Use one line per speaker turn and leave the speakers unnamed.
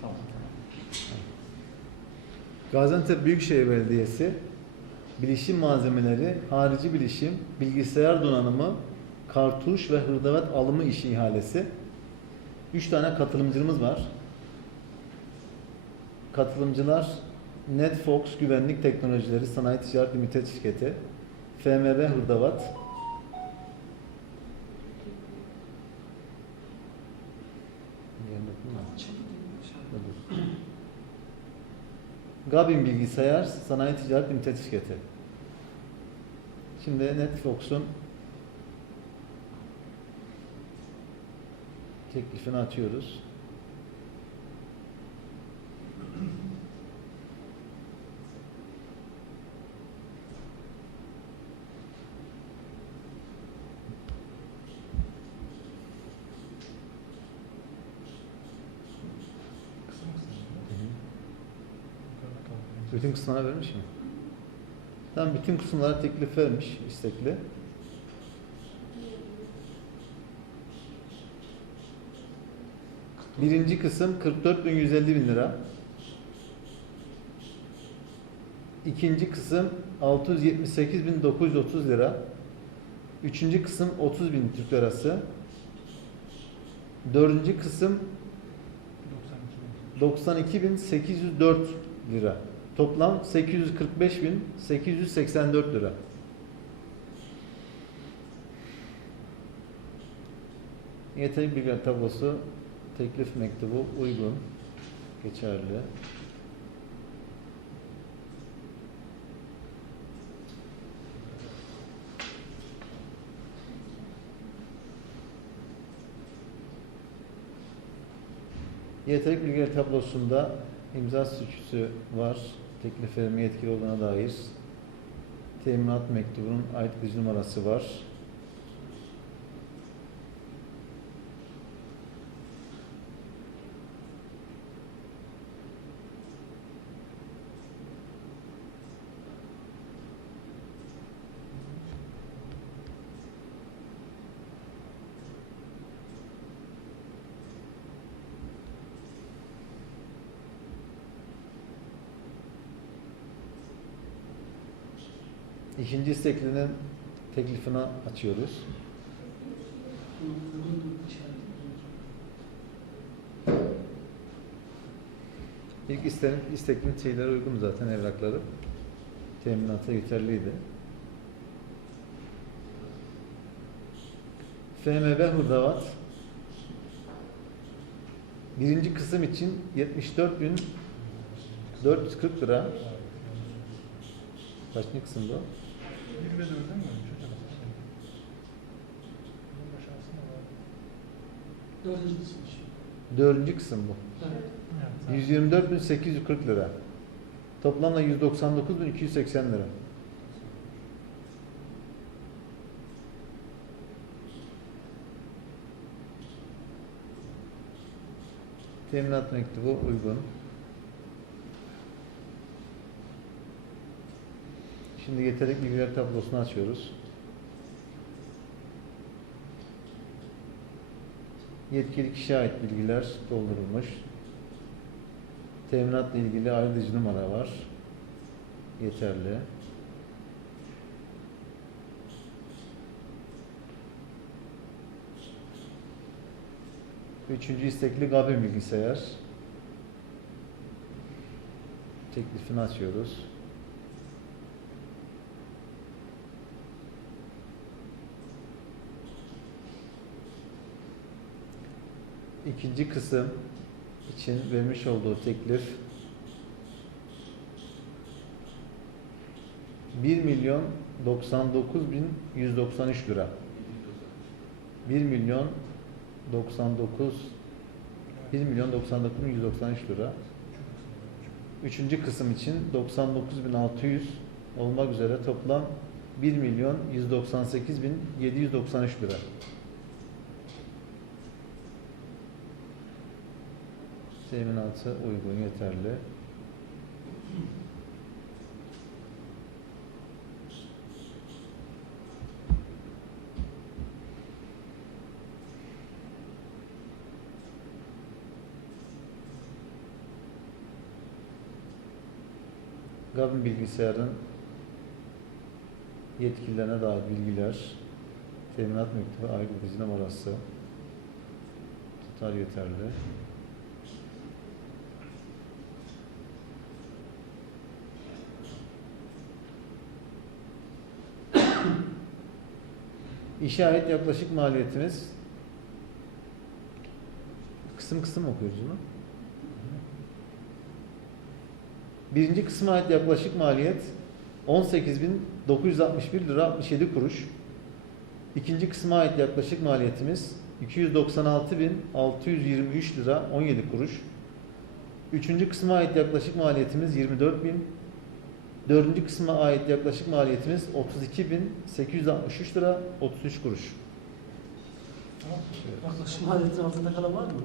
Tamam.
Gaziantep Büyükşehir Belediyesi bilişim malzemeleri, harici bilişim, bilgisayar donanımı, kartuş ve hırdavat alımı işi ihalesi. Üç tane katılımcımız var. Katılımcılar Netfox Güvenlik Teknolojileri Sanayi Ticaret Limited Şirketi, FMB Hırdavat, Gabin Bilgisayar Sanayi Ticaret Limited Şirketi. Şimdi Netfox'un teklifini açıyoruz. Bütün kısımlara vermiş mi? Tam bütün kısımlara teklif vermiş istekli. Birinci kısım 44.150 bin lira. İkinci kısım 678.930 lira. Üçüncü kısım 30 bin Türk lirası. Dördüncü kısım 92.804 lira. Toplam 845.884 lira. Yeterli bilgiler tablosu, teklif mektubu uygun, geçerli. Yeterli bilgiler tablosunda imza suçüsü var. Teklif vermeye yetkili olduğuna dair. Teminat mektubunun ayıtlıcı numarası var. İkinci isteklinin teklifini açıyoruz. İlk istenin, isteklinin şeyleri uygun zaten evrakları. Teminata yeterliydi. FMB Hurdavat birinci kısım için 74.440 lira. Kaçıncı kısımda? o?
24'e mi ölmüş hocam? Bunun aşağısında var.
Dördüncü kısım.
Dördüncü kısım bu.
Evet.
124.840 lira. Toplamda 199.280 lira. Teminat mektubu uygun. Şimdi yeterli bilgiler tablosunu açıyoruz. Yetkili kişiye ait bilgiler doldurulmuş. Teminatla ilgili ayrıcı numara var. Yeterli. Üçüncü istekli Gabi bilgisayar. Teklifini açıyoruz. İkinci kısım için vermiş olduğu teklif 1 milyon 99 bin 193 lira. 1 milyon 99 1 milyon 99 bin 193 lira. Üçüncü kısım için 99 bin 600 olmak üzere toplam 1 milyon 198 bin 793 lira. teminatı uygun, yeterli. Gavin bilgisayarın yetkililerine dair bilgiler, teminat mektubu, ayrı bir numarası tutar yeterli. İşe ait yaklaşık maliyetimiz kısım kısım okuyoruz bunu. Birinci kısma ait yaklaşık maliyet 18.961 lira 67 kuruş. İkinci kısma ait yaklaşık maliyetimiz 296.623 lira 17 kuruş. Üçüncü kısma ait yaklaşık maliyetimiz 24.000. Dördüncü kısma ait yaklaşık maliyetimiz 32.863 lira 33 kuruş.
Yaklaşık maliyetin altında kalan var mı?